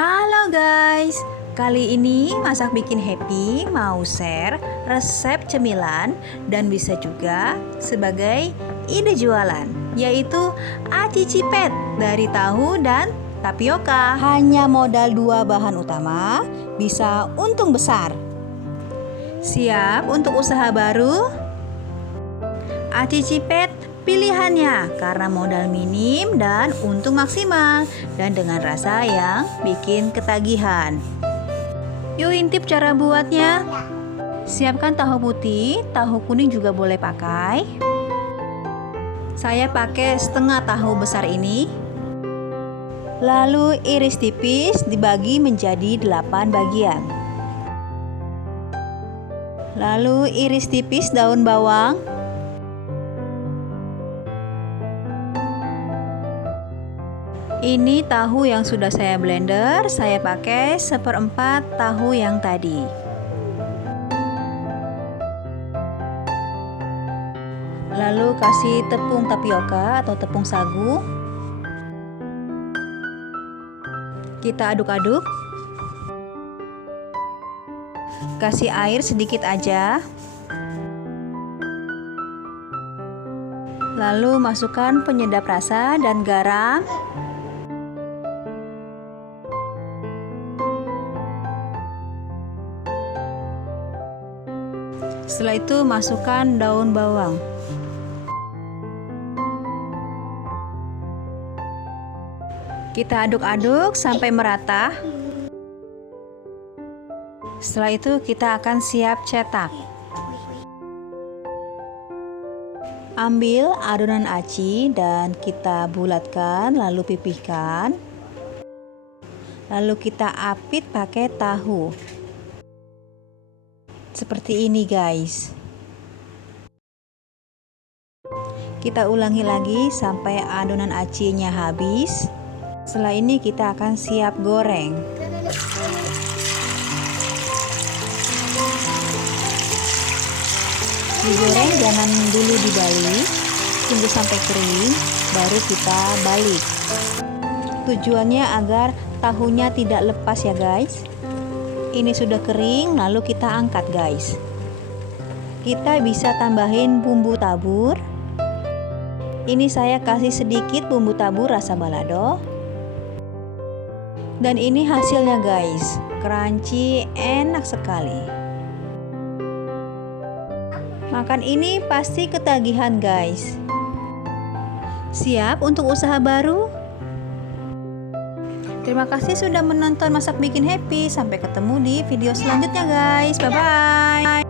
Halo guys, kali ini Masak Bikin Happy mau share resep cemilan dan bisa juga sebagai ide jualan, yaitu aci cipet dari tahu dan tapioka. Hanya modal 2 bahan utama, bisa untung besar. Siap untuk usaha baru? Aci cipet pilihannya karena modal minim dan untung maksimal dan dengan rasa yang bikin ketagihan. Yuk intip cara buatnya. Siapkan tahu putih, tahu kuning juga boleh pakai. Saya pakai setengah tahu besar ini. Lalu iris tipis dibagi menjadi 8 bagian. Lalu iris tipis daun bawang. Ini tahu yang sudah saya blender, saya pakai 1/4 tahu yang tadi. Lalu kasih tepung tapioka atau tepung sagu. Kita aduk-aduk. Kasih air sedikit aja. Lalu masukkan penyedap rasa dan garam. Setelah itu masukkan daun bawang. Kita aduk-aduk sampai merata. Setelah itu kita akan siap cetak. Ambil adonan aci dan kita bulatkan lalu pipihkan. Lalu kita apit pakai tahu. Seperti ini guys. Kita ulangi lagi sampai adonan acinya habis. Setelah ini kita akan siap goreng. Digoreng jangan dulu dibalik, tunggu sampai kering, baru kita balik. Tujuannya agar tahunya tidak lepas ya guys. Ini sudah kering, lalu kita angkat guys. Kita bisa tambahin bumbu tabur. Ini saya kasih sedikit bumbu tabur rasa balado. Dan ini hasilnya guys, crunchy, enak sekali. Makan ini pasti ketagihan guys. Siap untuk usaha baru? Terima kasih sudah menonton Masak Bikin Happy. Sampai ketemu di video selanjutnya guys. Bye bye.